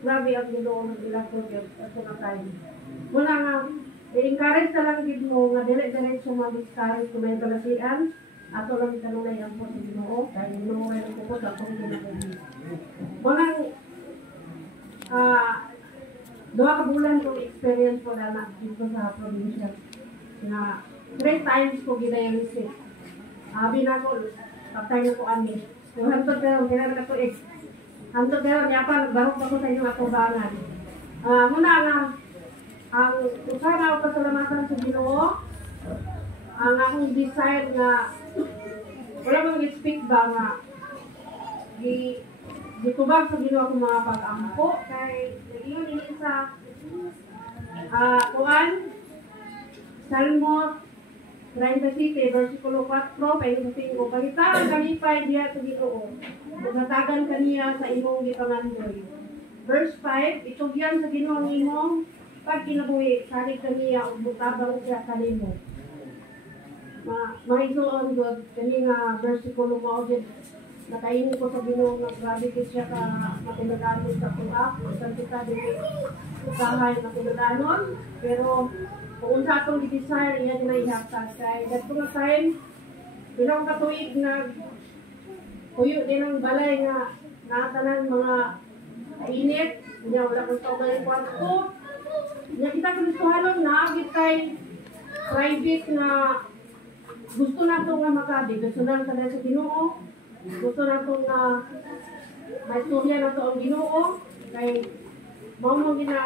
Grabe ang Ginoo ng ilang project at mga time. Muna nga, i-encourage na lang din mo nga dire-diretso mag-discourage kung may balasian. Ato lang itanulay ang po sa Ginoo. Dahil Ginoo ay nagpupot ang kong ginagabi. Muna, duha ka bulan kong experience ko na dito sa probinsya. Na 3 times ko ginayanisip. Abi na ko, patay na ko amin. Kung hantod na, kailangan na ko hantod na, yapa, barok na ko sa inyong atubangan. Muna nga, ang usara ako pasalamatan sa Ginoo, ang akong desire nga, wala bang i-speak ba nga, gitubag sa Ginoo akong mga pag-ampo, kay nag-iyon ini sa kuan, Salmo 37, versikulo 4, pahingo 5, Pagitaang kalipay diya sa Ginoo, magatagan kaniya sa imong gipangandoy. Verse 5, itugyan sa Ginoo ang imong pag kinabuhi, salig kaniya ug butabang siya kanimo. Mahisuon gud kani nga versikulo mo gid nakaingon ko sa Ginoo nga grabe gid siya ka matuladanon sa tuwa, isang kita dili usahay matuladanon, pero kung unsa atong i-desire iya na ihatag kay dagko nga time bilang katuig na kuyo din ang balay nga natanan mga init nya wala ko sa balay kwarto nya kita gustuhanon na agit kay private nga gusto nato nga makabi gusto na sa Ginoo gusto nato nga maistorya nato ang Ginoo kay mao mo gina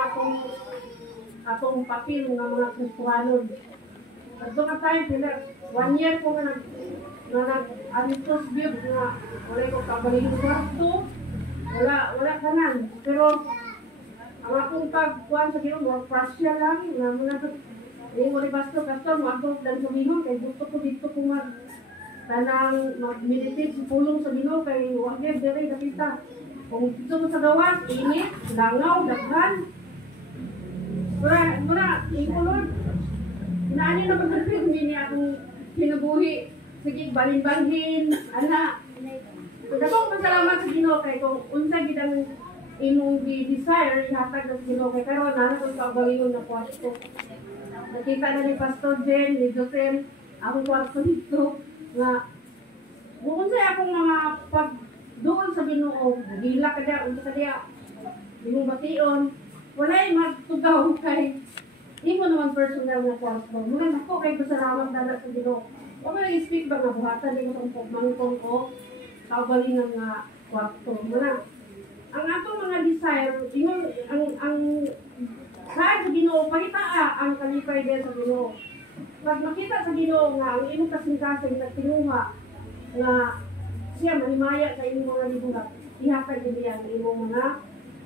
atong papel nga mga Kristohanon. At doon ka tayo, 1 year ko nga nag-anistos build nga wala ko kabalin ng kwarto, wala kanan. Pero ang akong pagkuhan sa Ginoo, mga prasya lang, nga muna ito, yung wala basto, kastor, mag-agog dan sa Ginoo, kaya gusto ko dito ko tanang mag-meditate sa pulong sa Ginoo, kaya wagir, dire, kapita. Kung dito ko sa gawas, init, langaw, daghan, mura, ikulod. Inaano na pagkakit, hindi niya akong kinabuhi. Sige, balin-balhin, anak. Kung masalamat sa Ginoo kay kung unsa gid ang imong desire, ihatag sa Ginoo kay karon nana kung pagbalingon na kwarto. Nakita na ni Pastor Jen, ni Joseph, akong kwarto dito, nga kung sa akong mga pag doon sa Ginoo, gila ka diya, unsa ka diya, imong bation, walay magtugaw kay imo naman personal na kwarto. Muna ako kay pasalamat dala sa Ginoo. O may speak ba nga buhatan ni mo tong mangkong ko kaubalingan nga kwarto. Muna ang atong mga desire, ingon ang sa Ginoo pagitaa ang kalipay din sa Ginoo. Pag makita sa Ginoo nga ang imong kasing-kasing nagtinuha nga siya manimaya sa imong mga libuhat, ihatag niya ang imong mga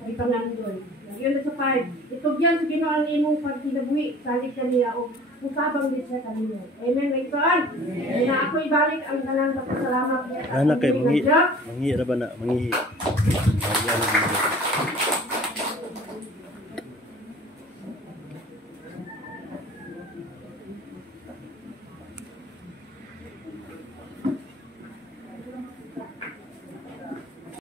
ipangandoy. Yun na sa 5. Itugyan sa Ginoo ang imong pagkinabuhi, salig kaniya o musabang din siya kanino. Amen. Naituan. Na ako ibalik ang tanan sa pasalamat. Anak kay mangi ra ba na mangihi.